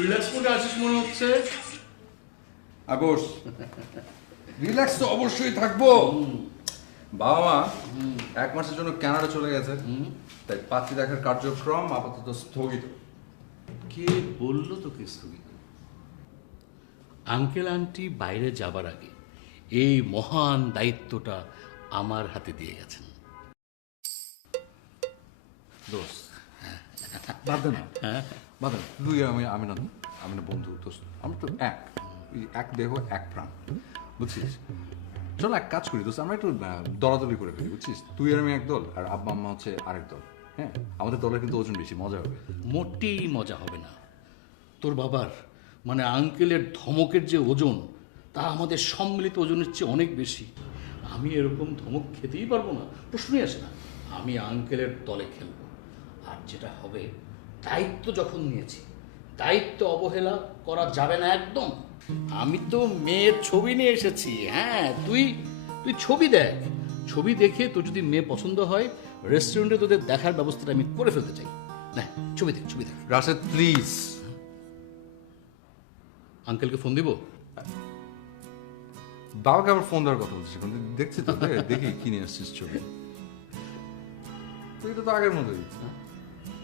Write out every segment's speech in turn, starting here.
Relax করে আছিস মনে হচ্ছে। আগোস রিল্যাক্স তো অবশ্যই থাকবো। বাবা মা 1 মাসের জন্য কানাডা চলে গেছে, তাই পাত্রী দেখার কার্যক্রম আপাতত স্থগিত। কে বললো তোকে স্থগিত? আঙ্কেল আন্টি বাইরে যাবার আগে এই মহান দায়িত্বটা আমার হাতে দিয়ে গেছেন। দোস্ত বাদ দে না, বাদ দে না। তুই আমি না বন্ধু দোস্ত, আমরা তো এক দেহ এক প্রাণ, বুঝছিস? চল এক কাজ করি দোস্ত, আমরা একটু দলাদলি করে ফেলি, বুঝছিস? তুই আর আমি এক দল, আর আব্বা আম্মা হচ্ছে আরেক দল। হ্যাঁ, আমাদের দলের কিন্তু ওজন বেশি, মজা হবে। মোটেই মজা হবে না। তোর বাবার মানে আঙ্কেলের ধমকের যে ওজন, তা আমাদের সম্মিলিত ওজনের চেয়ে অনেক বেশি। আমি এরকম ধমক খেতেই পারবো না, প্রশ্নই আসে না। আমি আঙ্কেলের দলে খেলবো। আর যেটা হবে, দায়িত্ব যখন নিয়েছি, দায়িত্ব অবহেলা করা যাবে না একদম। আমি তো মেয়ের ছবি নিয়ে এসেছি। হ্যাঁ, তুই ছবি দেখ। ছবি দেখে তোর যদি মেয়ে পছন্দ হয়, রেস্টুরেন্টে তোদের দেখার ব্যবস্থাটা আমি করে ফেলতে চাই। না, ছবি দেখ। রাশেদ প্লিজ। আঙ্কেলকে ফোন দিব? বাবাকে আবার ফোন দেওয়ার কথা বলছিস? দেখছি তো, দেখি কি নিয়ে আসছিস ছবি। তুই তো আগের মতোই,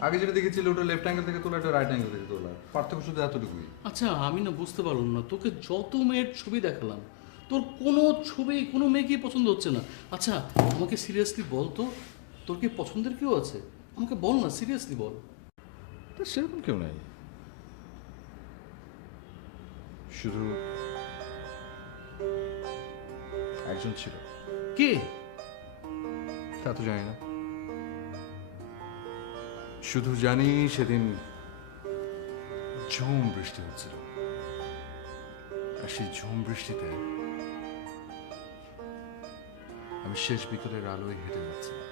আগে যেটা দেখেছিল ওটা লেফট অ্যাঙ্গেল থেকে তোলা, এটা রাইট অ্যাঙ্গেল থেকে তোলা, পার্থক্য শুধু এতটুকুই। আচ্ছা, আমি না বুঝতে পারলাম না, তোকে যত মেয়ের ছবি দেখালাম, তোর কোনো ছবি কোনো মেয়েকেই পছন্দ হচ্ছে না। আচ্ছা, আমাকে সিরিয়াসলি বল তো, তোর কি পছন্দের কেউ আছে? আমাকে বল না, সিরিয়াসলি বল। সেরকম কেউ নাই, শুধু একজন ছিল। কে? তা তো জানি না, শুধু জানি সেদিন ঝুম বৃষ্টি হচ্ছিল, আর সেই ঝুম বৃষ্টিতে আমি শেষ বিকেলের আলোয় হেঁটে যাচ্ছিলাম।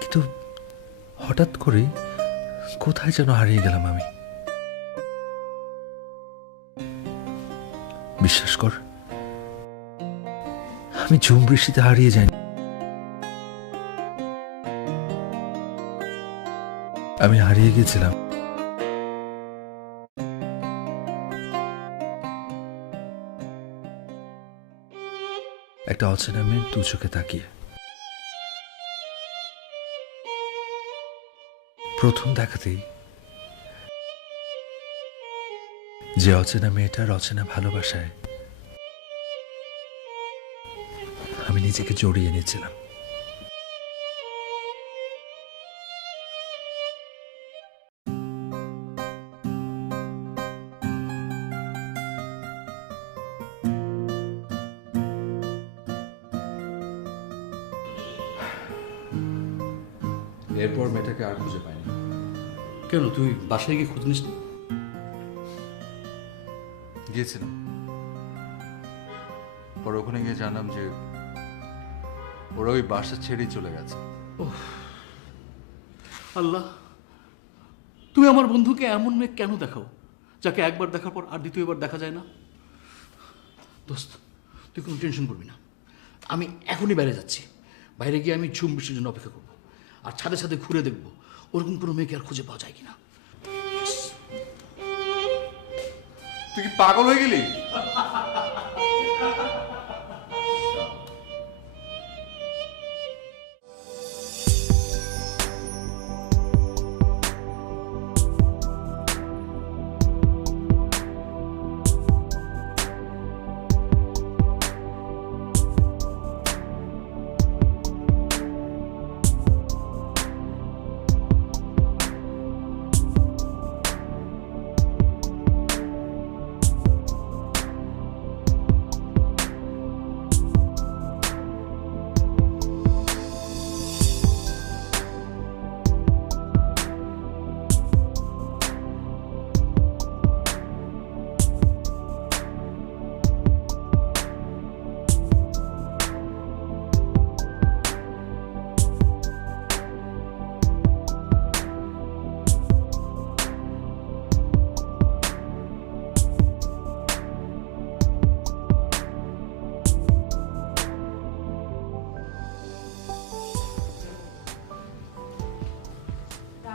কিন্তু হঠাৎ করে কোথায় যেন হারিয়ে গেলাম আমি। বিশ্বাস কর, আমি ঝুম বৃষ্টিতে হারিয়ে যাইনি। আমি হারিয়ে গেছিলাম একটা অচেনা মেয়ের দু চোখে তাকিয়ে। প্রথম দেখাতেই যে অচেনা মেয়েটার অচেনা ভালোবাসায় আমি নিজেকে জড়িয়ে নিয়েছিলাম। এরপর মেয়েটাকে আর খুঁজে পাইনি। কেন, তুই বাসায় গিয়ে খোঁজ নিস না? গিয়েছিলাম, পরে ওখানে গিয়ে জানলাম যে ওরা ওই বাসা ছেড়েই চলে গেছে। আল্লাহ, তুমি আমার বন্ধুকে এমন মেয়ে কেন দেখাও যাকে একবার দেখার পর আর দ্বিতীয়বার দেখা যায় না? দোস্ত, তুই কোনো টেনশন করবি না, আমি এখনই বাইরে যাচ্ছি। বাইরে গিয়ে আমি ঝুম বৃষ্টির জন্য অপেক্ষা করবো, আর ছাদে ছাদে ঘুরে দেখবো ওরকম কোনো মেয়েকে আর খুঁজে পাওয়া যায় কিনা। তুই কি পাগল হয়ে গেলি?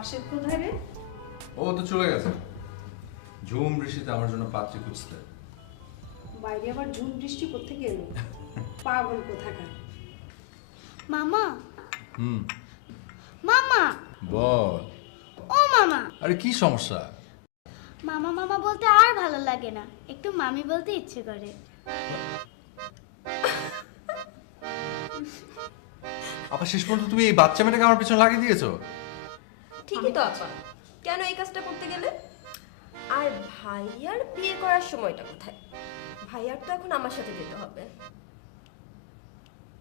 রাশেদ কোথায় রে? ও তো চলে গেছে ঝুম বৃষ্টিতে আমার জন্য পাত্রী খুঁজতে। বাইরে আবার ঝুম বৃষ্টি কোত্থেকে এলো? পাগল কোথাকার। মামা হুম মামা বল। ও মামা আরে কি সমস্যা? মামা মামা বলতে আর ভালো লাগে না, একটু মামি বলতে ইচ্ছে করে। আপা শেষ পর্যন্ত তুমি এই বাচ্চা মেয়েটাকে আমার পিছনে লাগিয়ে দিয়েছো? ঠিকই তো আপা, কেন এই কাজটা করতে গেলে? আর ভাইয়ার বিয়ে করার সময়টা কোথায়? ভাইয়ার তো এখন আমার সাথে যেতে হবে।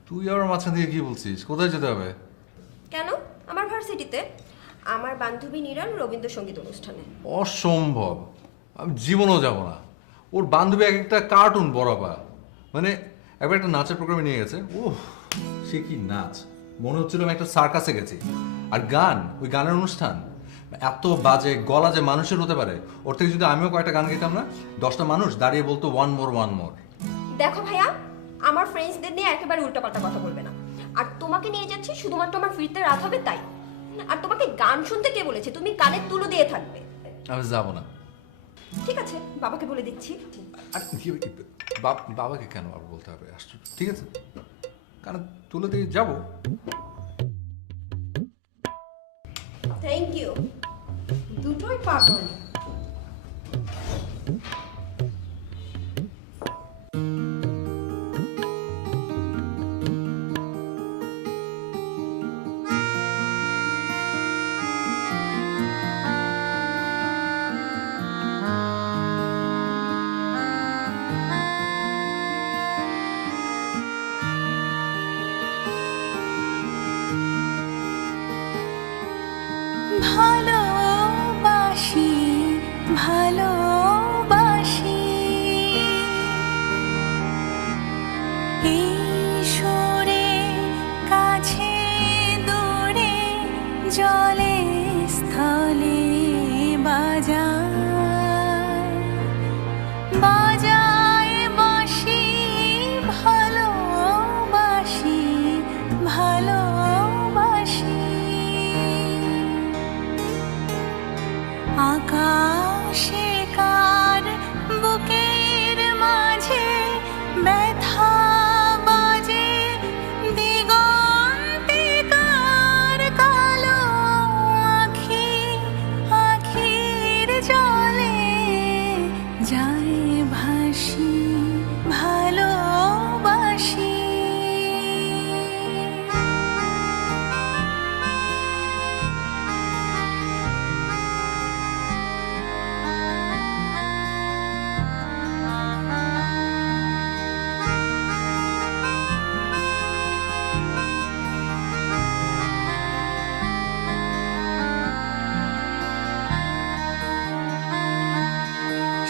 তুই আবার মাঝখান দিয়ে কি বলছিস? কোথায় যেতে হবে? কেন? আমার ভার্সিটিতে আমার বান্ধবী নিরার রবীন্দ্রসঙ্গীত অনুষ্ঠানে। অসম্ভব, আমি জীবনেও যাব না। ওর বান্ধবী এক একটা কার্টুন বড়াপা, মানে একবার একটা নাচের প্রোগ্রামে নিয়ে গেছে। ওহ সে কি নাচ, মনে হচ্ছিল আমি একটা সার্কাসে গেছি। আর গান, ওই গানের অনুষ্ঠান এত বাজে, গলা যে মানুষের হতে পারে। ওর থেকে যদি আমিও কয়েকটা গান গেতাম না, 10টা মানুষ দাঁড়িয়ে বলতো ওয়ান মোর ওয়ান মোর। দেখো ভাইয়া, আমার ফ্রেন্ডসদের নিয়ে একেবারে উল্টাপাল্টা কথা বলবে না। আর তোমাকে নিয়ে যাচ্ছি শুধুমাত্র আমার ফিরতে রাত হবে তাই। আর তোমাকে গান শুনতে কে বলেছে? তুমি কানে তুলো দিয়ে থাকবে। আমি যাব না। ঠিক আছে, বাবাকে বলে দিচ্ছি। আর বাবাকে কেন আর বলতে হবে? আশ্চর্য। ঠিক আছে, কারণ তুলে দিয়ে যাবো। Thank you. দুটোই পাগল। ভালোবাসি ভালোবাসি এই সুরে কাছে দূরে জলে স্থলে বাজায় বাজায় বাঁশি ভালোবাসি ভালোবাসি আকাশে কার বুকের মাঝে ব্যথা বাজে দিগন্তে কার কালো আখি আখির জলে যায় ভাসি ভালোবাসি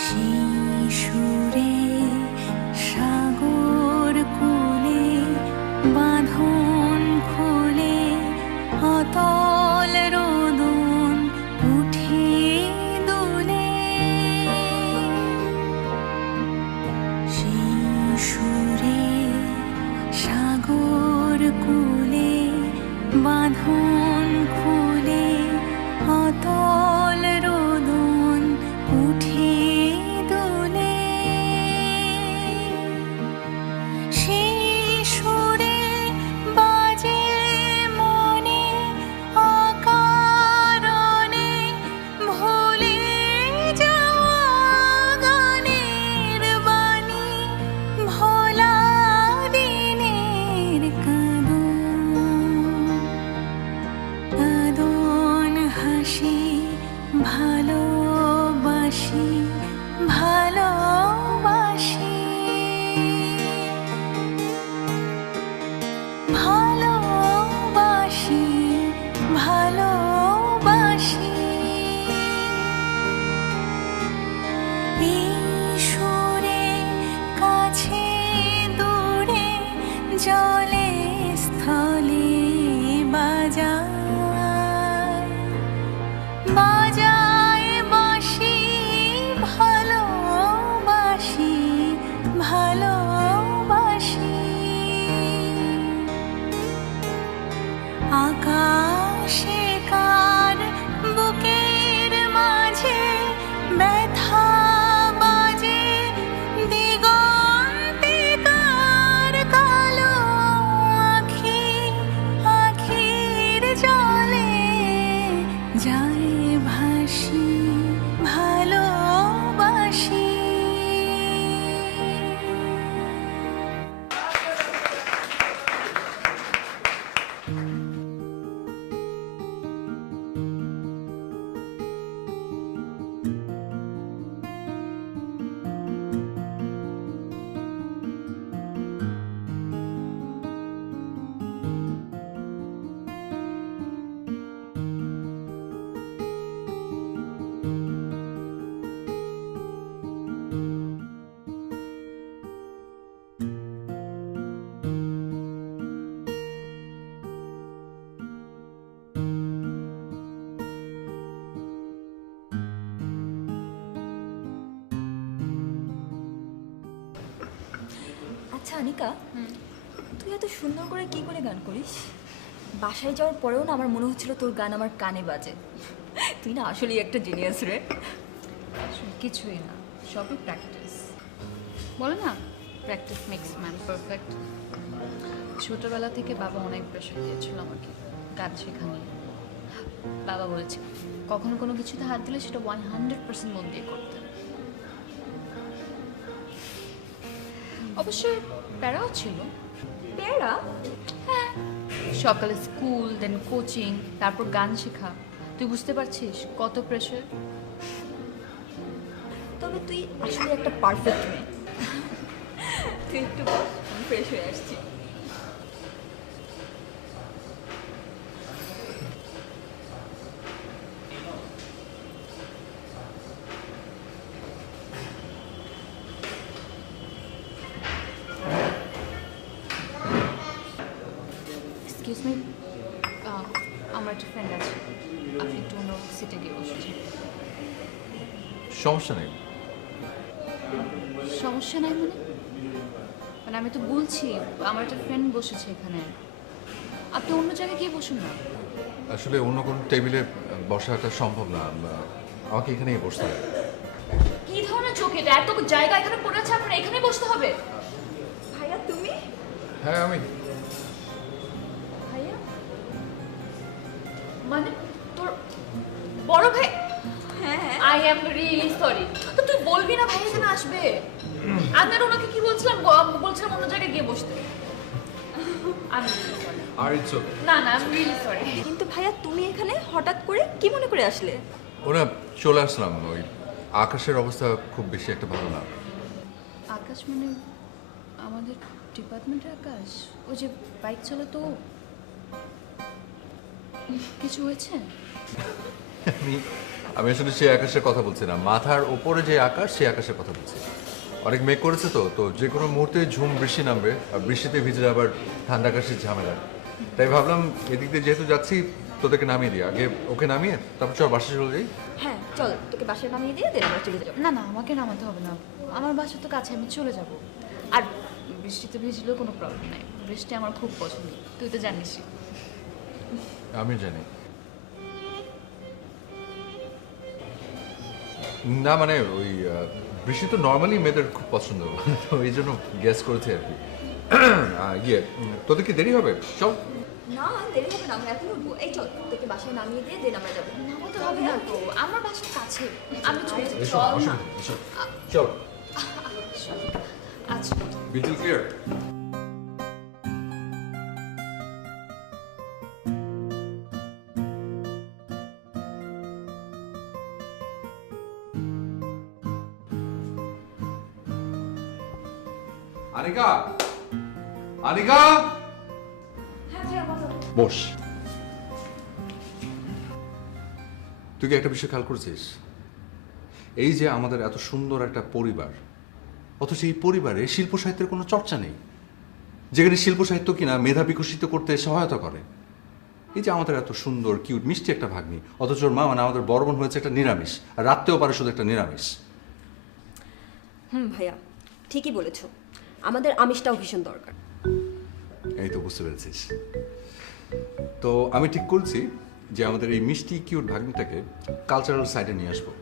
সেই সুরে সাগর কূলে বাঁধন খুলে অতল রোদন উঠে দুলে সেই সুরে সাগর কূলে বাঁধন খুলে অতল রোদন উঠে দুলে সেই সুরে বাজে মনে অকারণে ভুলে যাওয়া গানের বাণী ভোলা দিনের কাঁদন হাসি ভালোবাসি ভালোবাসি ভালোবাসি ভালোবাসি এই সুরে কাছে দূরে জলে স্থলে বাজায় বাজায় বাঁশি ভালোবাসি ভালোবাসি আকাশে কার যায় ভাসি ভালোবাসি। আচ্ছা আনিকা, তুই এত সুন্দর করে কি করে গান করিস? বাসায় যাওয়ার পরেও না আমার মনে হচ্ছিল তোর গান আমার কানে বাজে। তুই না আসলেই একটা জিনিয়াস রে। কিছুই না, সবই প্র্যাকটিস। বলে না, প্র্যাকটিস মেক্স ম্যান পারফেক্ট। ছোটবেলা থেকে বাবা অনেক প্রেশার দিয়েছিল আমাকে গান শেখা নিয়ে। বাবা বলেছে কখনো কোনো কিছুতে হাত দিলে সেটা 100% মন দিয়ে করতে। অবশ্যই প্যারাও ছিল। প্যারা? হ্যাঁ, সকালে স্কুল, দেন কোচিং, তারপর গান শেখা। তুই বুঝতে পারছিস কত প্রেশার? তবে তুই আসলে একটা পারফেক্ট মেয়ে। তুই একটু বস, আমি ফ্রেশ হয়ে আসছি। এক্সকিউজ মি, আমার একটা ফ্রেন্ড আছে, আপনি একটু অন্য সিটে গিয়ে বসেছেন। সমস্যা নেই। সমস্যা নাই মানে? মানে আমি তো বলছি আমার একটা ফ্রেন্ড বসেছে এখানে, আপনি অন্য জায়গায় গিয়ে বসুন না। আসলে অন্য কোনো টেবিলে বসাটা সম্ভব না, আমাকে এখানেই বসতে হবে। কি ধরনের চোখ এটা? এত জায়গা এখানে পড়ে আছে, আপনার এখানেই বসতে হবে? ভাইয়া তুমি? হ্যাঁ আমি। ভাইয়া মানে তোর বড় ভাই? হ্যাঁ হ্যাঁ। I am really sorry. তো তুই বলবি না ভাই এখানে আসবে? আমি আর ওনাকে কি বলছিলাম, বলছিলাম অন্য জায়গায় গিয়ে বসতে। আমি আর ইটস ওকে। না না, আমি রিয়েলি সরি। কিন্তু ভাইয়া তুমি এখানে হঠাৎ করে কি মনে করে আসলে? ওরা চলে আসলাম, ওই আকাশের অবস্থা খুব বেশি একটা ভালো না। আকাশ মানে আমাদের ডিপার্টমেন্টের আকাশ? ওই যে বাইক চালাতো? কিছু হয়েছে? আমি আসলে সেই আকাশের কথা বলছি না, মাথার ওপরে যে আকাশ সেই আকাশের কথা বলছি। অনেক মেঘ করেছে তো তো যে কোনো মুহূর্তে ঝুম বৃষ্টি নামবে, আর বৃষ্টিতে ভিজে আবার ঠান্ডা আকাশের ঝামেলা। তাই ভাবলাম এদিক দিয়ে যেহেতু যাচ্ছি তোদেরকে নামিয়ে দিই, আগে ওকে নামিয়ে তারপর চল বাসায় চলে যাই। হ্যাঁ চল, তোকে বাসায় নামিয়ে দিয়ে দেন আমরা চলে যাবো। না না, আমাকে নামাতে হবে না, আমার বাসা তো কাছে, আমি চলে যাব। আর বৃষ্টিতে ভিজলেও কোনো প্রবলেম নাই, বৃষ্টি আমার খুব পছন্দ, তুই তো জানিসই। আমি জানি না, মানে ওই বৃষ্টি তো নর্মালি মেয়েদের খুব পছন্দ, তো এই জন্য গ্যাস করেছে আর কি। ইয়ে, তোদের কি দেরি হবে? চল। না দেরি হবে না, আমরা এখন উঠবো। এই চল, তোকে বাসায় নামিয়ে দিয়ে দেন আমরা যাবো। নামাতে হবে না তো, আমার বাসার কাছে, আমি চলে যাবো। এসো, চল না। অসুবিধা নেই, চল। চল। আচ্ছা বিটল ক্লিয়ার। আনিকা, আনিকা, বস। তুই কি একটা বিষয় খেয়াল করেছিস? এই যে আমাদের এত সুন্দর একটা পরিবার, অথচ এই পরিবারে শিল্প সাহিত্যের কোনো চর্চা নেই, যেখানে শিল্প সাহিত্য কিনা মেধা বিকশিত করতে সহায়তা করে। এই যে আমাদের এত সুন্দর কিউট মিষ্টি একটা ভাগ্নি, অথচ ওর মা মানে আমাদের বড় বোন হয়েছে একটা নিরামিষ, আর রাখতেও পারে শুধু একটা নিরামিষ। ভাইয়া ঠিকই বলেছো, আমাদের আমিষটাও ভীষণ দরকার। এই তো বুঝতে পেরেছিস। তো আমি ঠিক করছি যে আমাদের এই মিষ্টি কিউট ভাগ্নিটাকে কালচারাল সাইডে নিয়ে আসবো।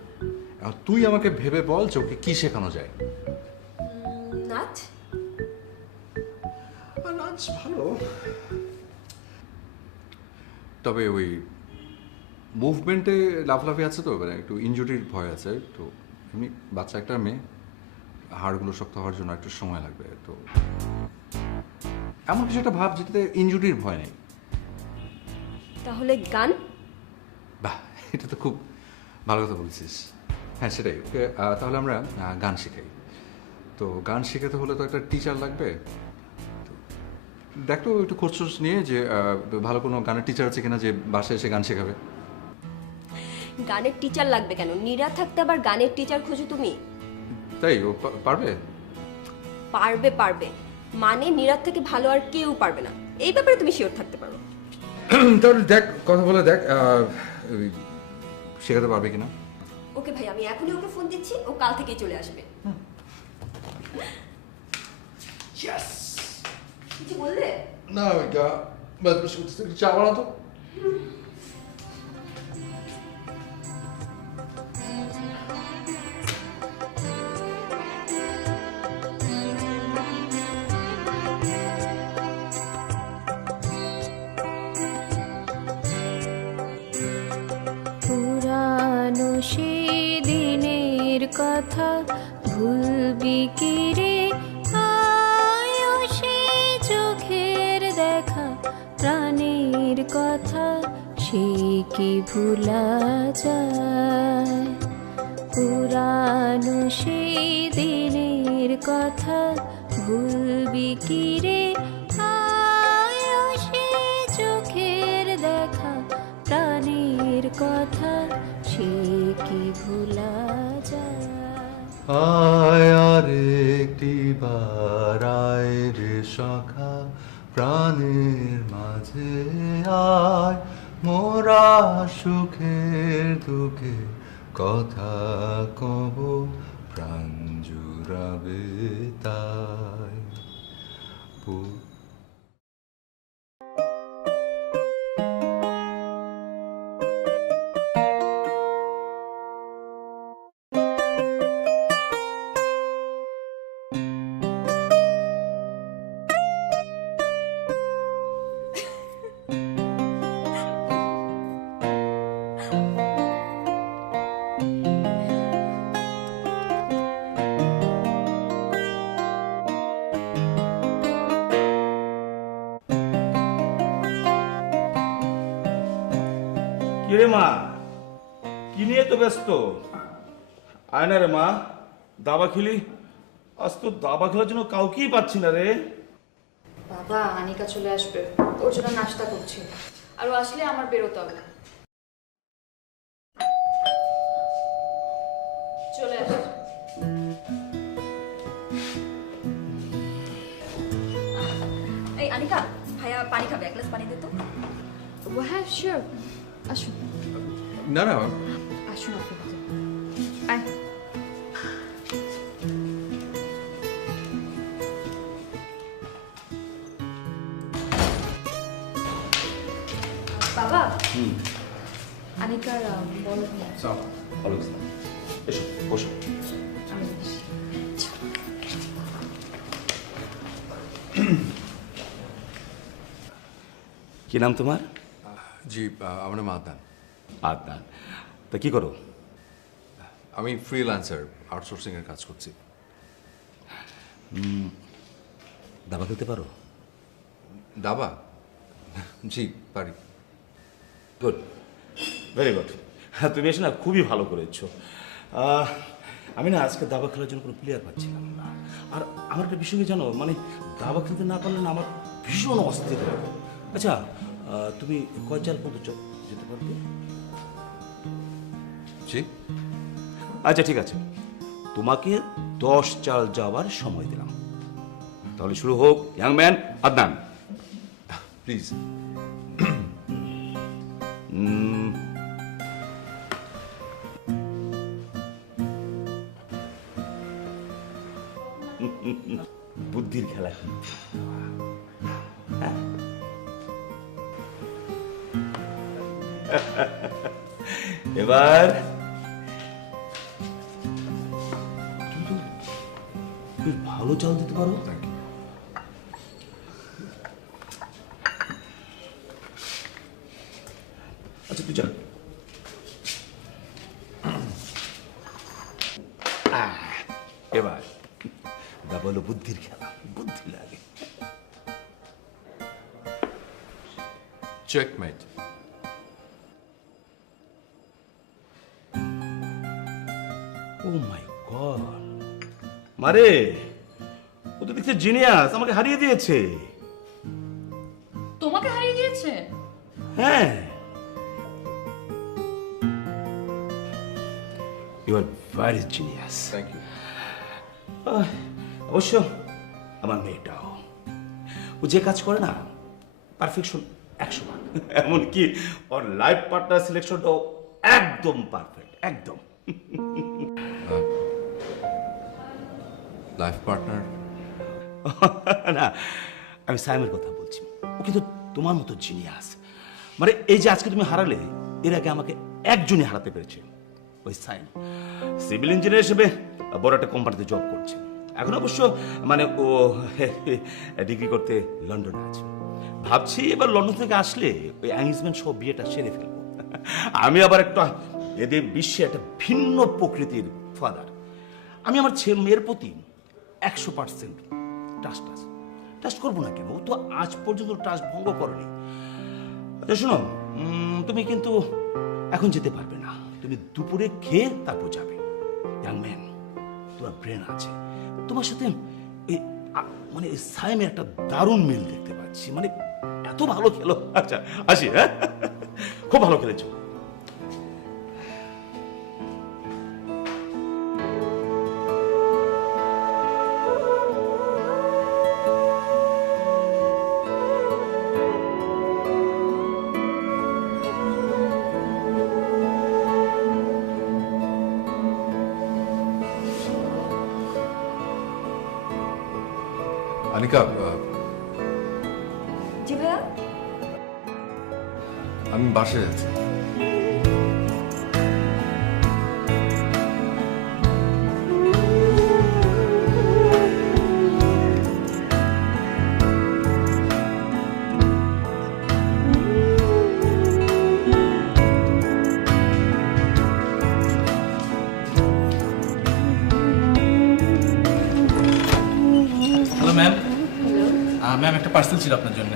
এখন তুই আমাকে ভেবে বল যে ওকে কি শেখানো যায়। নাচ? নাচ ভালো, তবে ওই মুভমেন্টে লাফলাফি আছে তো, মানে একটু ইনজুরির ভয় আছে। তো এমনি বাচ্চা একটা মেয়ে, হাড়গুলো শক্ত হওয়ার জন্য একটু সময় লাগবে। তো এমন কিছু একটা ভাব যেটাতে ইনজুরির ভয় নেই। তাহলে গান? বাহ, এটা তো খুব ভালো কথা বলছিস। হ্যাঁ সেটাই, ওকে তাহলে আমরা গান শেখাই। তো গান শেখাতে হলে তো একটা টিচার লাগবে। তো দেখ তো একটু খোঁজ নিয়ে যে ভালো কোনো গানের টিচার আছে কিনা যে বাসায় এসে গান শেখাবে। গানের টিচার লাগবে কেন? নীরা থাকতে আবার গানের টিচার খোঁজো তুমি? তাই ও পারবে? পারবে পারবে, মানে নীরার থেকে ভালো আর কেউ পারবে না, এই ব্যাপারে তুমি শিওর থাকতে পারো। তাহলে দেখ, কথা বলে দেখ শেখাতে পারবে কিনা। ওকে ভাই, আমি এখনই ওকে ফোন দিচ্ছি, ও কাল থেকেই চলে আসবে। কিছু বললে? না চা বানা তো। পুরানো সেই দিনের কথা ভুলবি কি রে, আয়ো সেই চোখের দেখা প্রাণের কথা, সে কি ভুলা যায়। পুরানো সেই দিনের কথা ভুলবি কি রে, আয়ো সেই চোখের দেখা প্রাণের কথা, সে কি ভুলা যায়। আয় আর একটি বার আয় রে সখা, প্রাণের মাঝে আয়, মোরা সুখের দুঃখে কথা কব, প্রাণ জুড়াবে তাই। কিরে মা, কি নিয়ে তো ব্যস্ত? আয় না রে মা, দাবা খেলি। আজ তো দাবা খেলার জন্য কাউকেই পাচ্ছি না রে। বাবা, আনিকা চলে আসবে, ওর জন্য নাস্তা করছি, আর ও আসলে আমার বেরোতে হবে। চলে আস। এই আনিকা, ভাইয়া পানি খাবে, এক গ্লাস পানি দে তো। হ্যাঁ শিওর, আসুন না না, আসুন আপনি। আয়। বাবা, আনিকার বড় ভাই। এসো বসো। আমি বসি। কি নাম তোমার? জি আমার নাম আদনান। আদনান। তা কি করো? আমি ফ্রিল্যান্সার, আউটসোর্সিং এর কাজ করছি। দাবা খেলতে পারো? দাবা? জি পারি। Good, very good. হ্যাঁ, তুমি এসে না খুবই ভালো করেছো। আমি না আজকে দাবা খেলার জন্য কোনো প্লেয়ার পাচ্ছিলাম না। আর আমার একটা বিষয় কি জানো, মানে দাবা খেলতে না পারলে না আমার ভীষণ অস্থির লাগে। আচ্ছা, তুমি কয় চাল পর্যন্ত যেতে পারবে? জি আচ্ছা ঠিক আছে, তোমাকে 10 চাল যাওয়ার সময় দিলাম। তাহলে শুরু হোক। Young man Adnan, please. বুদ্ধির খেলা। হ্যাঁ। এবার তুমি তো বেশ ভালো চাল দিতে পারো। আচ্ছা তুই চল, হলো বুদ্ধির খেলা, বুদ্ধি লাগে। চেকমেট। ও মাই গড, মারে ও তো দেখছে জিনিয়াস, আমাকে হারিয়ে দিয়েছে। তোমাকে হারিয়ে দিয়েছে? হ্যাঁ, you are very genius. Thank you. অবশ্য আমার মেয়েটাও, ও যে কাজ করে না পারফেকশন 100 এমনকি ওর লাইফ পার্টনার সিলেকশনটাও একদম পারফেক্ট, একদম। Life partner? না, আমি সাইমের কথা বলছি। ও কিন্তু তোমার মতো জিনিয়াস। মানে এই যে আজকে তুমি হারালে, এর আগে আমাকে একজনই হারাতে পেরেছে, ওই সাইম। সিভিল ইঞ্জিনিয়ার হিসেবে বড় একটা কোম্পানিতে জব করছে এখন। অবশ্য মানে ও ডিগ্রি করতে লন্ডনে আছে। ভাবছি এবার লন্ডন থেকে আসলে ওই এঙ্গেজমেন্ট সহ বিয়েটা সেরে ফেলবো। আমি আবার একটা এদের বিশ্বে একটা ভিন্ন প্রকৃতির ফাদার। আমি আমার মেয়ের প্রতি 100% ট্রাস্ট আছে। ট্রাস্ট করবো না কেন? ও তো আজ পর্যন্ত ট্রাস্ট ভঙ্গ করেনি। আচ্ছা শোনো, তুমি কিন্তু এখন যেতে পারবে না। তুমি দুপুরে খেয়ে তারপর যাবে। ইয়াং ম্যান, তোমার ব্রেন আছে, তোমার সাথে মানে সাইমের একটা দারুণ মিল দেখতে পাচ্ছি। মানে এত ভালো খেলো। আচ্ছা আসি, হ্যাঁ, খুব ভালো খেলেছো। আনিকা, জি ভাইয়া। আমি বাসায় যাচ্ছি। Hello ma'am. ম্যাম একটা পার্সেল ছিল আপনার জন্য।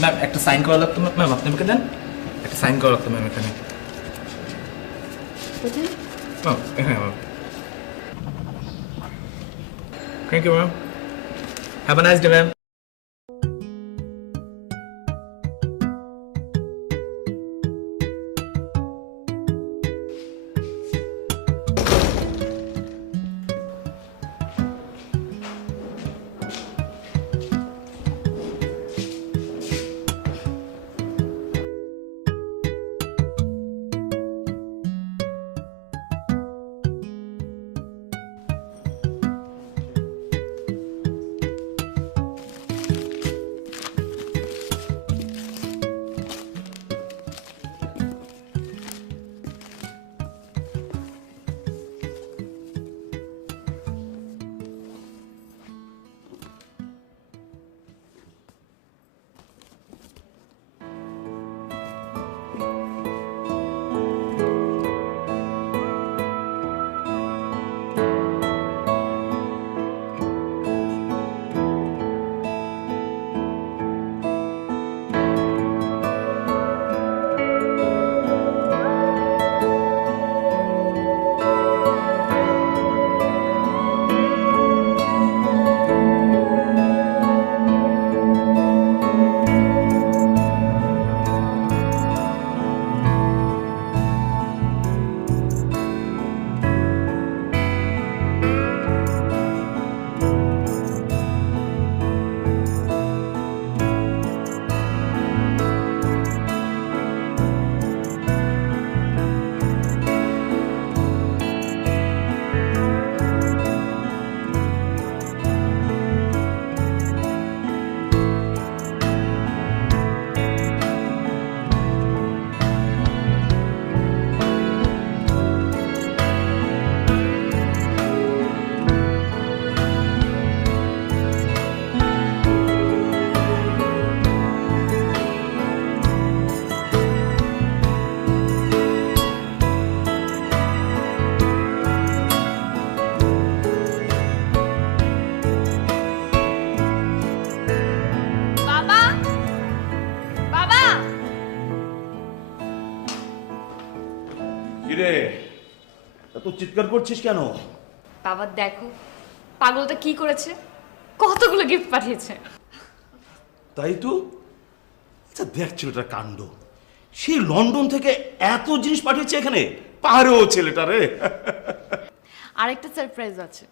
ম্যাম একটা সাইন করা লাগতো। ম্যাম আপনি আমাকে দেন, একটা সাইন করা লাগতো ম্যাম এখানে। ম্যাম এখানে ma'am. Thank you ma'am. Have a nice day ma'am. কিরে এত চিৎকার করছিস কেন? বাবা দেখো পাগলটা কি করেছে, কতগুলো গিফট পাঠিয়েছে। তাই তো, আচ্ছা দেখছো এটা কাণ্ড, সেই লন্ডন থেকে এত জিনিস পাঠিয়েছে এখানে, পারো ছেলেটা রে। আরেকটা সারপ্রাইজ আছে।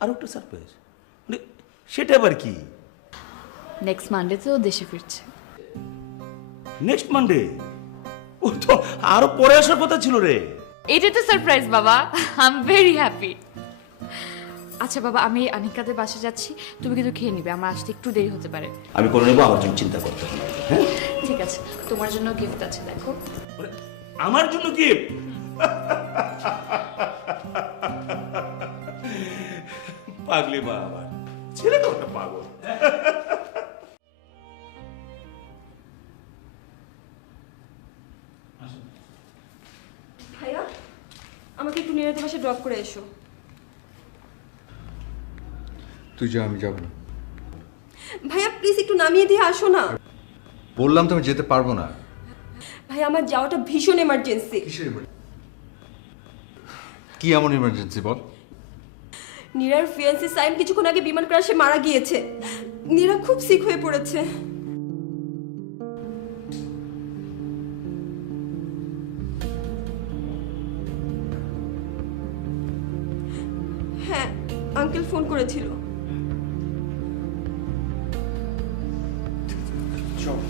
আর একটা সারপ্রাইজ? মানে সেটা আবার কি? নেক্সট মানডেতে ও দেশে ফিরছে। Next Monday? ও তো আরো পরে আসার কথা ছিল রে। এটাই তো সারপ্রাইজ বাবা, আই এম ভেরি হ্যাপি। আচ্ছা বাবা, আমি আনিকাদের বাসা যাচ্ছি, তুমি কিন্তু খেয়ে নিবে, আমার আসতে একটু দেরি হতে পারে। আমি করে নেবো, আমার জন্য চিন্তা করতে হবে। হ্যাঁ ঠিক আছে, তোমার জন্য গিফট আছে দেখো। আমার জন্য গিফট? পাগলি মা আমার, ছেলে তো একটা পাগল। ভাইয়া আমাকে একটু নিরাতে বাসে ড্রপ করে এসো। তুই যা, আমি যাবো না। ভাইয়া প্লিজ একটু নামিয়ে দিয়ে আসো না। বললাম তো আমি যেতে পারবো না। ভাইয়া আমার যাওয়াটা ভীষণ এমার্জেন্সি। কিসের কি এমন ইমার্জেন্সি বল? নীরার ফিয়ান্সি সাইম কিছুক্ষণ আগে বিমান ক্রাশে মারা গিয়েছে। নীরা খুব সিক হয়ে পড়েছে। হ্যাঁ, আঙ্কেল ফোন করেছিল। চল।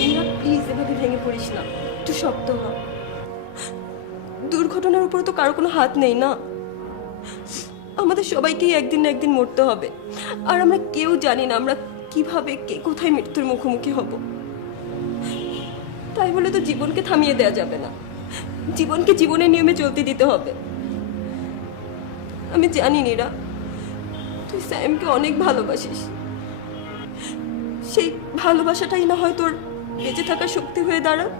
নীরা প্লিজ এভাবে ভেঙে পড়িস না, একটু শক্ত হ। দুর্ঘটনার উপর তো কারো কোনো হাত নেই না। আমাদের সবাইকেই একদিন না একদিন মরতে হবে, আর আমরা কেউ জানি না আমরা কিভাবে কে কোথায় মৃত্যুর মুখোমুখি হব। তাই বলে তো জীবনকে থামিয়ে দেওয়া যাবে না, জীবনকে জীবনের নিয়মে চলতে দিতে হবে। আমি জানি নীরা, তুই স্যামকে অনেক ভালোবাসিস। সেই ভালোবাসাটাই না হয় তোর বেঁচে থাকার শক্তি হয়ে দাঁড়াক।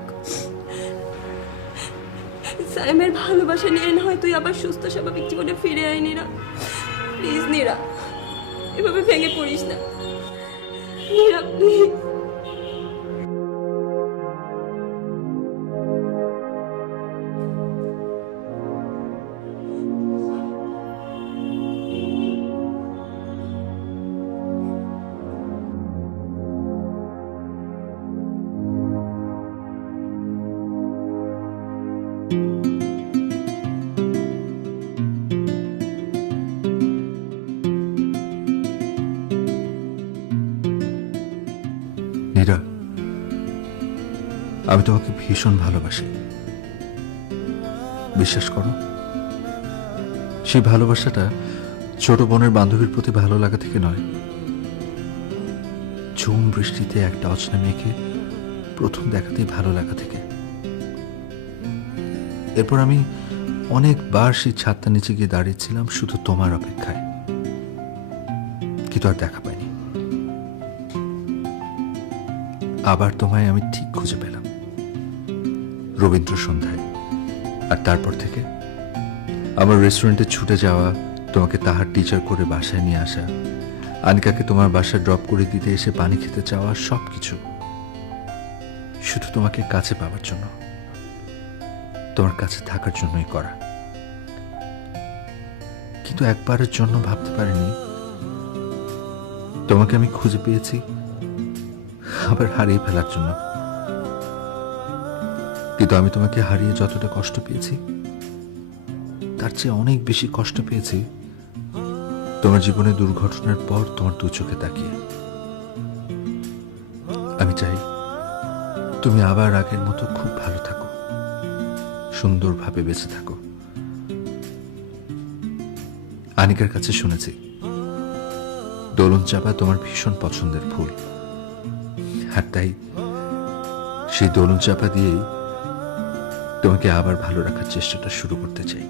স্যামের ভালোবাসা নিয়ে না হয় তুই আবার সুস্থ স্বাভাবিক জীবনে ফিরে আয় নীরা। প্লিজ নীরা, এভাবে ভেঙে পড়িস না নীরা, প্লিজ। নীরা, আমি তোমাকে ভীষণ ভালোবাসি, বিশ্বাস করো। সেই ভালোবাসাটা ছোট বোনের বান্ধবীর প্রতি ভালো লাগা থেকে নয়, ঝুম বৃষ্টিতে একটা অচেনা মেয়েকে প্রথম দেখাতেই ভালো লাগা থেকে। এরপর আমি অনেকবার সেই ছাদটা নিচে গিয়ে দাঁড়িয়েছিলাম শুধু তোমার অপেক্ষায়, কিন্তু আর দেখা পাইনি। আবার তোমায় আমি ঠিক খুঁজে পেলাম রবীন্দ্র সন্ধ্যায়, আর তারপর থেকে আমার রেস্টুরেন্টে ছুটে যাওয়া, তোমাকে তাহার টিচার করে বাসায় নিয়ে আসা, আনিকাকে তোমার বাসায় ড্রপ করে দিতে এসে পানি খেতে চাওয়া, সবকিছু শুধু তোমাকে কাছে পাওয়ার জন্য, তোমার কাছে থাকার জন্যই করা। কিন্তু একবারের জন্য ভাবতে পারিনি তোমাকে আমি খুঁজে পেয়েছি আবার হারিয়ে ফেলার জন্য। কিন্তু আমি তোমাকে হারিয়ে যতটা কষ্ট পেয়েছি, তার চেয়ে অনেক বেশি কষ্ট পেয়েছি তোমার জীবনে দুর্ঘটনার পর তোমার দু চোখে তাকিয়ে। আমি চাই তুমি আবার আগের মতো খুব ভালো থাকো, সুন্দরভাবে বেঁচে থাকো। আনিকার কাছে শুনেছি দোলন চাপা তোমার ভীষণ পছন্দের ফুল, আর তাই সেই দোলন চাপা দিয়েই তোমাকে আবার ভালো রাখার চেষ্টাটা শুরু করতে চাই।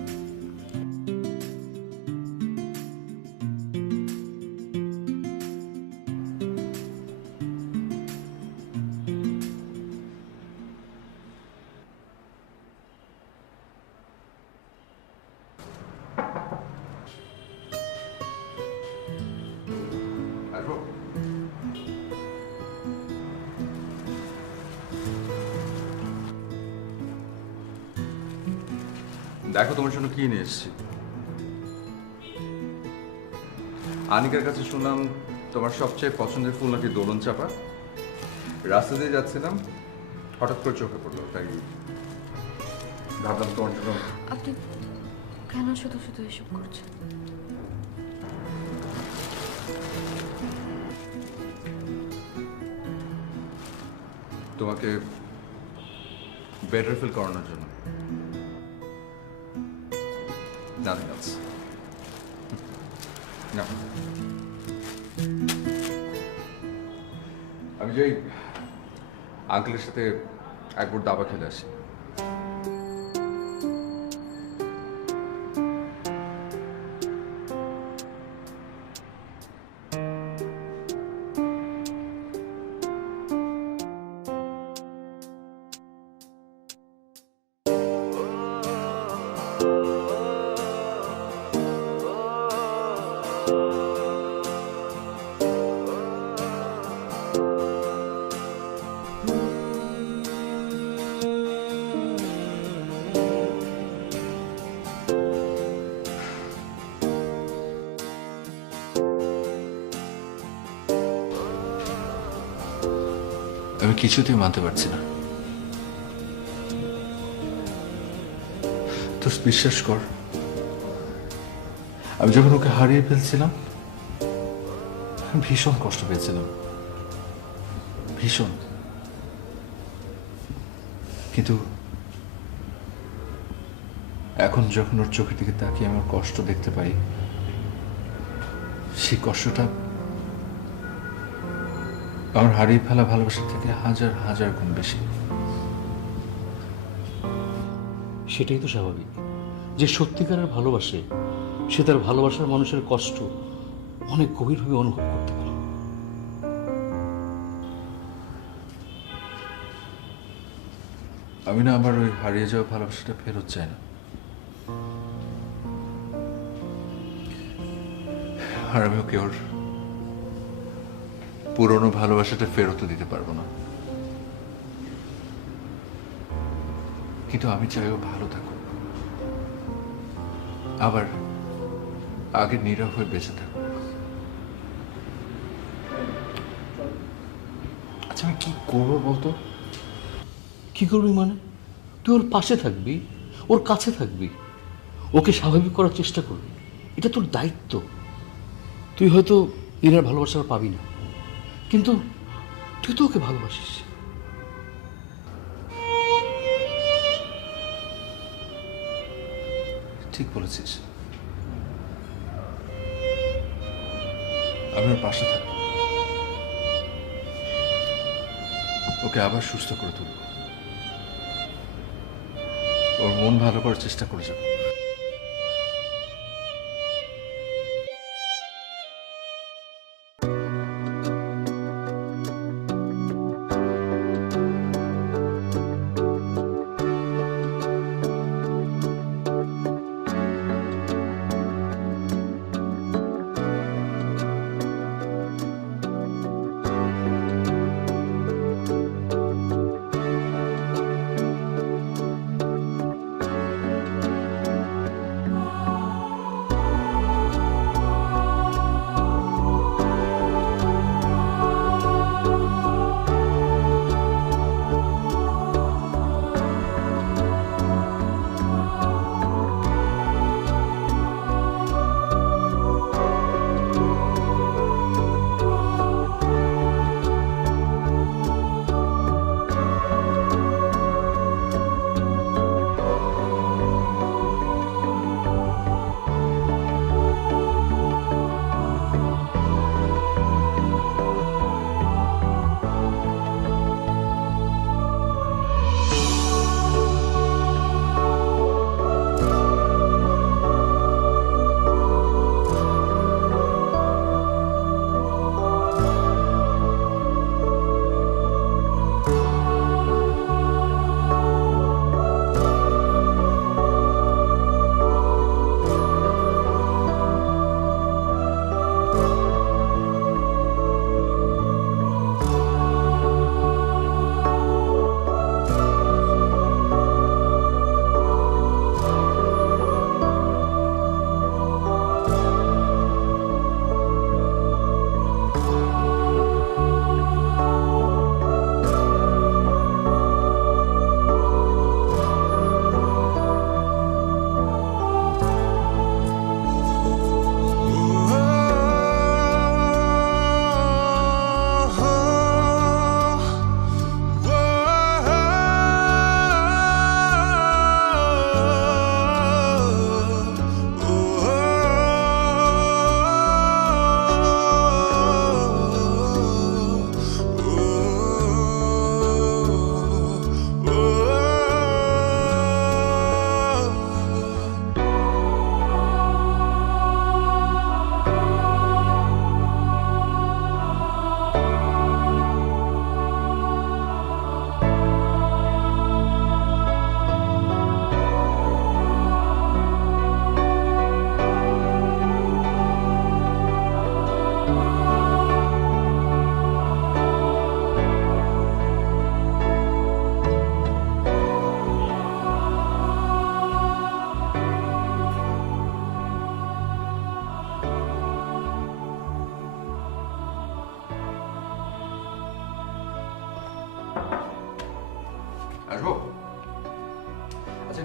দেখো তোমার জন্য কি নিয়ে এসেছি। আনিকার কাছে শুনলাম তোমার সবচেয়ে পছন্দের ফুল নাকি দোলন চাপা। রাস্তা দিয়ে যাচ্ছিলাম, হঠাৎ করে চোখে পড়লো, তাই ভাবলাম তোমার জন্য। আপনি কেন শুধু শুধু এসব করছেন? তোমাকে বেটার ফিল করানোর জন্য, nothing else. No. আমি যাই আঙ্কেলের সাথে একবার দাবা খেলে আসি। আমি কিছুতেই মানতে পারছি না। তো বিশ্বাস কর, আমি যখন ওকে হারিয়ে ফেলছিলাম ভীষণ কষ্ট পেয়েছিলাম, ভীষণ। কিন্তু এখন যখন ওর চোখের দিকে তাকিয়ে আমার কষ্ট দেখতে পাই, সেই কষ্টটা আমার হারিয়ে ফেলা ভালোবাসা থেকে হাজার হাজার গুণ বেশি। সেটাই তো স্বাভাবিক, যে সত্যিকারের ভালোবাসে সে তার ভালোবাসার মানুষের কষ্ট অনেক গভীরভাবে অনুভব করতে পারে। আমি না আমার ওই হারিয়ে যাওয়া ভালোবাসাটা ফেরত চাই না। আর আমি ওকে ওর পুরনো ভালোবাসাটা ফেরত দিতে পারবো না, কিন্তু আমি চাই ও ভালো থাকুক, আবার আগে নীরব হয়ে বেঁচে থাকুক। আচ্ছা আমি কি করবো বলতো? কি করবি মানে? তুই ওর পাশে থাকবি, ওর কাছে থাকবি, ওকে স্বাভাবিক করার চেষ্টা করবি, এটা তোর দায়িত্ব। তুই হয়তো ইনার ভালোবাসা পাবি না, কিন্তু তুই তো ওকে ভালোবাসিস। ঠিক বলেছিস, আমি ওর পাশে থাকবো, ওকে আবার সুস্থ করে তুলব, ওর মন ভালো করার চেষ্টা করে যাবো।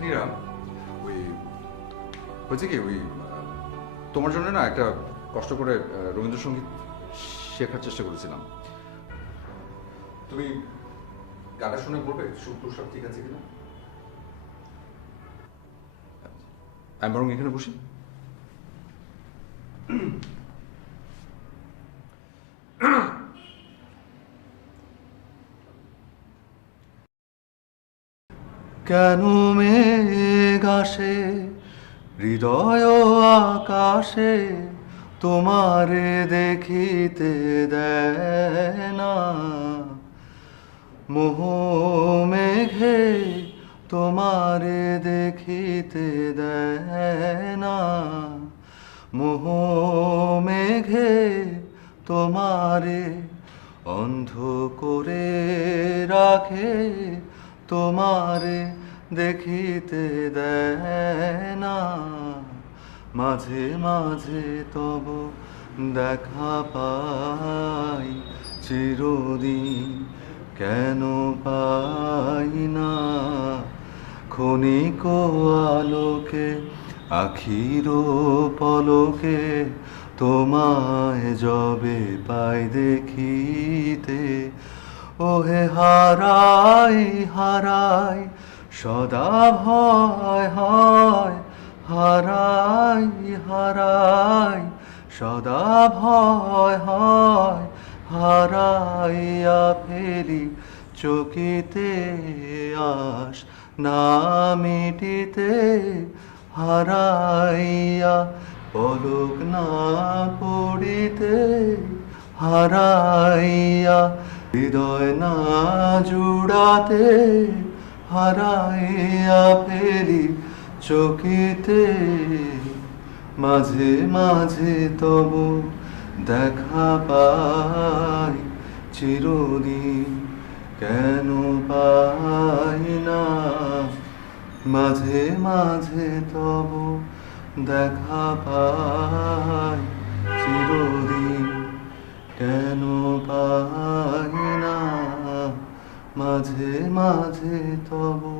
নীরা, ওই হয়েছে কি, ওই তোমার জন্য না একটা কষ্ট করে রবীন্দ্রসঙ্গীত শেখার চেষ্টা করেছিলাম। তুমি গানটা শুনে বলবে সুর টুর সব ঠিক আছে কিনা? আমি বরং এখানে বসি। কেন মেঘ আসে হৃদয় আকাশে, তোমারে দেখিতে দেয় না। মোহ মেঘে তোমারে দেখিতে দেয় না। মোহ মেঘে তোমারে অন্ধ করে রাখে, তোমারে দেখিতে দেয় না। মাঝে মাঝে তব দেখা পাই, চিরদিন কেন পাই না। ক্ষণিক আলোকে আখির পলকে, তোমায় যবে পাই দেখিতে। ওহে হারাই হারাই সদা ভয় হয়, হারাই হারাই সদা ভয় হয়। হারাইয়া ফেরি চকিতে আস না মিটিতে, হারাইয়া পলক না পড়িতে। হারাইয়া হৃদয় না জুড়াতে, হারাইয়া ফেরি চকিতে। মাঝে মাঝে তবু দেখা পাই, চিরদিন কেন পাই না। মাঝে মাঝে তবু দেখা পাই, চিরদিন কেন পাই না। মাঝে মাঝে তবু।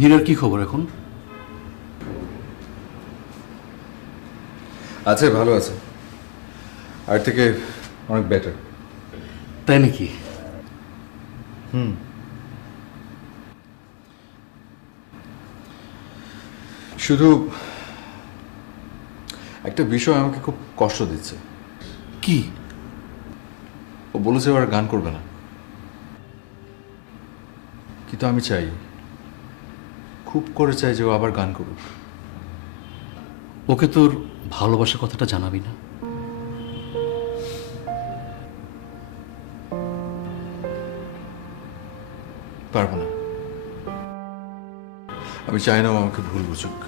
নীরার কি খবর এখন? আছে, ভালো আছে, আর থেকে অনেক বেটার। তাই নাকি? শুধু একটা বিষয় আমাকে খুব কষ্ট দিচ্ছে। কি? ও বলেছে ও আর গান করবে না, কিন্তু আমি চাই, খুব করে চাই যে ও আবার গান করুক। ওকে তোর ভালোবাসার কথাটা জানাবি না? পারবো না, আমি চাই না ও আমাকে ভুল বুঝুক।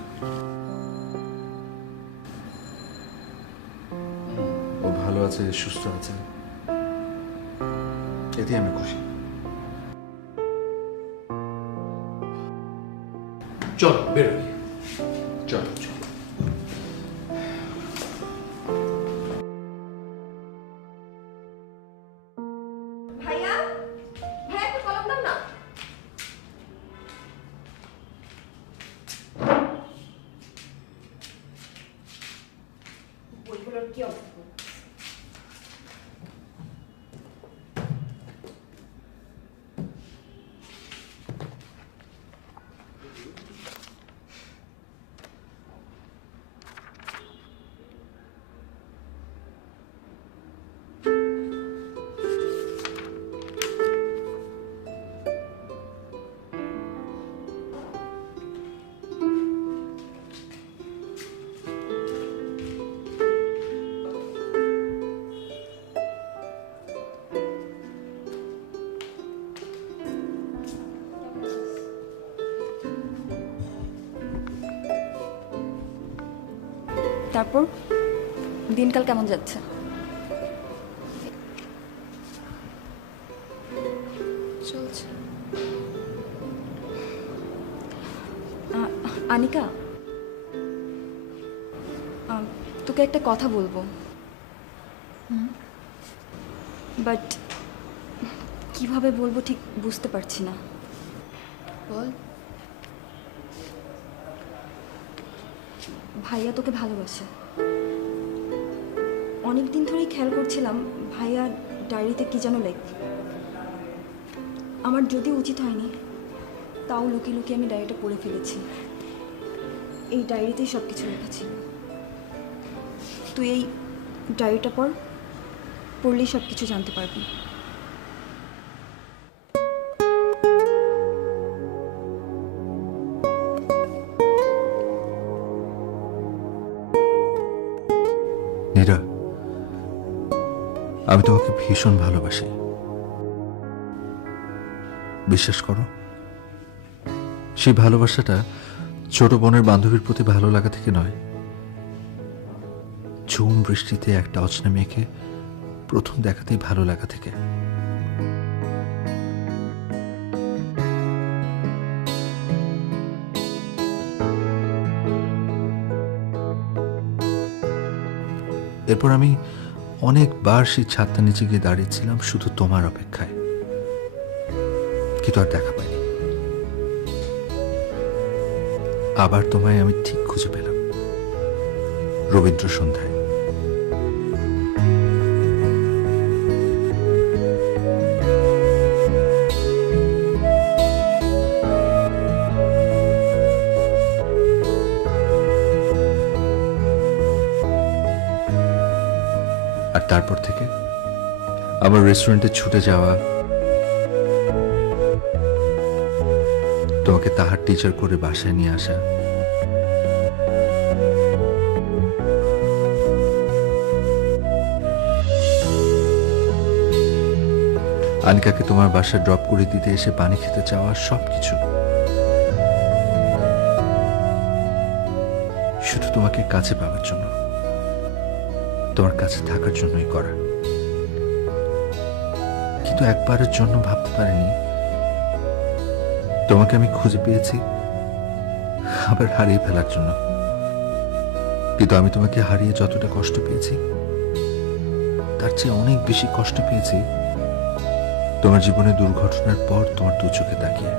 ও ভালো আছে, সুস্থ আছে, এতে আমি খুশি। চল বেরোই। চল। ভাইয়া, ভাইয়া একটু কলম দাও না। বইগুলোর কি অবস্থা? তারপর দিনকাল কেমন যাচ্ছে? চলছে। আনিকা, তোকে একটা কথা বলবো, বাট কিভাবে বলবো ঠিক বুঝতে পারছি না। বল। ভাইয়া তোকে ভালোবাসে। অনেক দিন ধরেই খেয়াল করছিলাম ভাইয়া ডায়েরিতে কি যেন লেখে। আমার যদি উচিত হয়নি, তাও লুকিয়ে লুকিয়ে আমি ডায়েরিটা পড়ে ফেলেছি। এই ডায়েরিতেই সব কিছু লেখা ছিল। তুই এই ডায়েরিটা পড়লেই সব কিছু জানতে পারবি। নীরা, আমি তোমাকে ভীষণ ভালোবাসি, বিশ্বাস করো। সেই ভালোবাসাটা ছোট বোনের বান্ধবীর প্রতি ভালো লাগা থেকে নয়, ঝুম বৃষ্টিতে একটা অচেনা মেয়েকে প্রথম দেখাতেই ভালো লাগা থেকে। এরপর আমি অনেকবার সেই ছাদটা নিচে গিয়ে দাঁড়িয়েছিলাম শুধু তোমার অপেক্ষায়, কিন্তু আর দেখা পাইনি। আবার তোমায় আমি ঠিক খুঁজে পেলাম রবীন্দ্র সন্ধ্যায়। আর তারপর থেকে আমার রেস্টুরেন্টে ছুটে যাওয়া, তোমাকে তাহার টিচার করে বাসায় নিয়ে আসা, আনিকাকে তোমার বাসায় ড্রপ করে দিতে এসে পানি খেতে চাওয়া, সবকিছু শুধু তোমাকে কাছে পাওয়ার জন্য, তোমার কাছে থাকার জন্যই করা। কিন্তু একবারের জন্য ভাবতে পারিনি তোমাকে আমি খুঁজে পেয়েছি আবার হারিয়ে ফেলার জন্য। কিন্তু আমি তোমাকে হারিয়ে যতটা কষ্ট পেয়েছি, তার চেয়ে অনেক বেশি কষ্ট পেয়েছি তোমার জীবনে দুর্ঘটনার পর তোমার দু চোখে তাকিয়ে।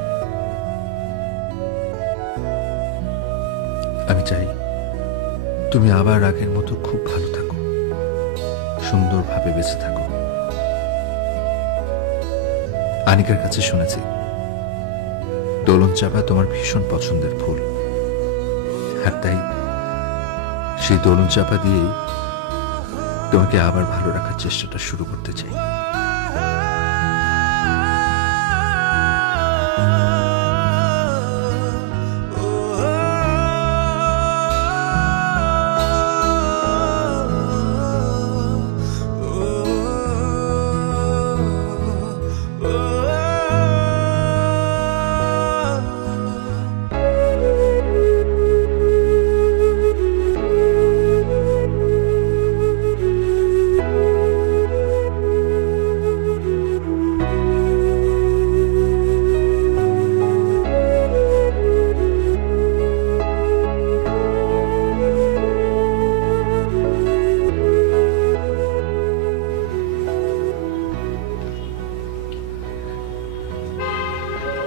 আমি চাই তুমি আবার আগের মতো খুব ভালো থাকো, সুন্দরভাবে বেঁচে থাকো। আনিকার কাছে শুনেছি দোলন চাপা তোমার ভীষণ পছন্দের ফুল, আর তাই সেই দোলন চাপা দিয়েই তোমাকে আবার ভালো রাখার চেষ্টাটা শুরু করতে চাই।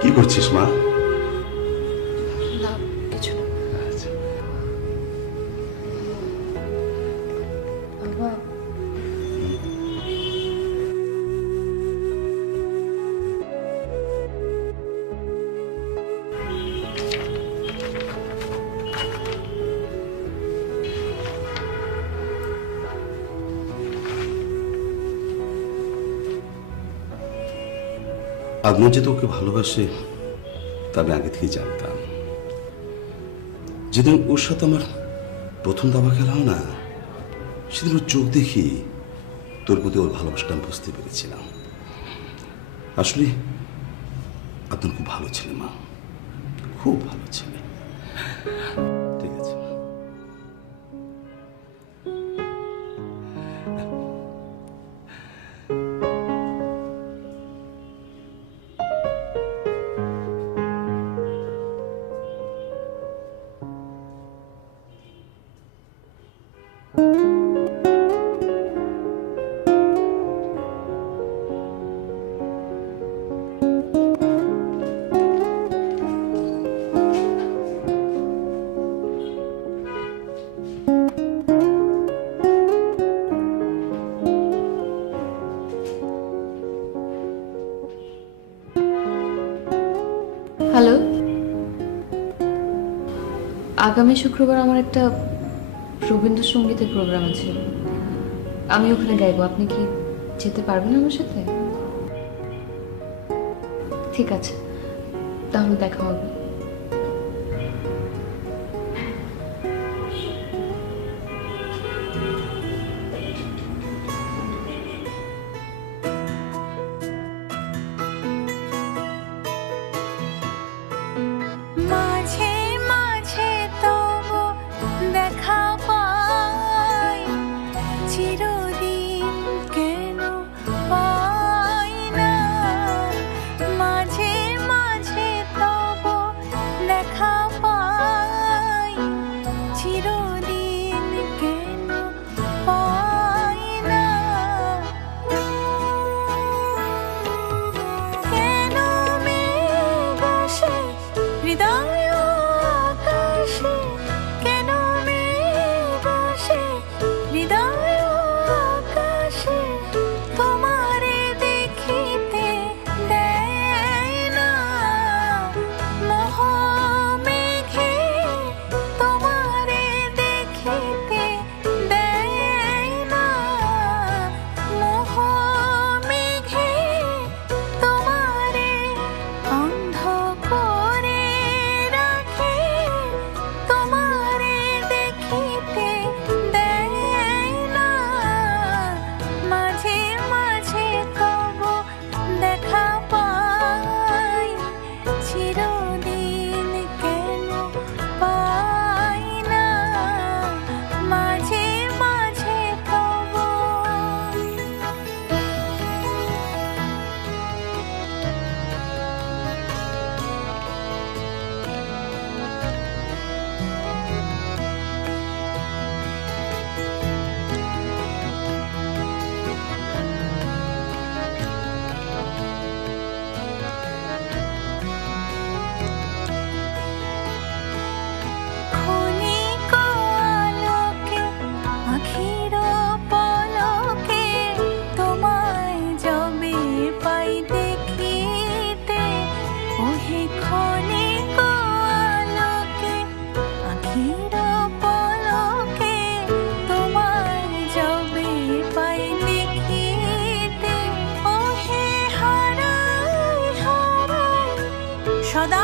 কি করছিস মা? না কিছু না। বাবা, আদনান যে তোকে ভালোবাসে তা আমি আগে থেকে জানতাম। যেদিন ওর সাথে আমার প্রথম দাবা খেলা হয় না, সেদিন ওর চোখ দেখি তোর প্রতি ওর ভালোবাসাটা আমি বুঝতে পেরেছিলাম। আসলে আদনান খুব ভালো ছেলে মা, খুব ভালো ছেলে। ঠিক আছে মা। হ্যালো, আগামী শুক্রবার আমার একটা রবীন্দ্রসঙ্গীতের প্রোগ্রাম আছে, আমি ওখানে গাইবো। আপনি কি যেতে পারবেন আমার সাথে? ঠিক আছে, তাহলে দেখা হবে। মাঝে মাঝে তবু দেখা পাই, চিরদিন কেন পাই না। মাঝে মাঝে তবু সদা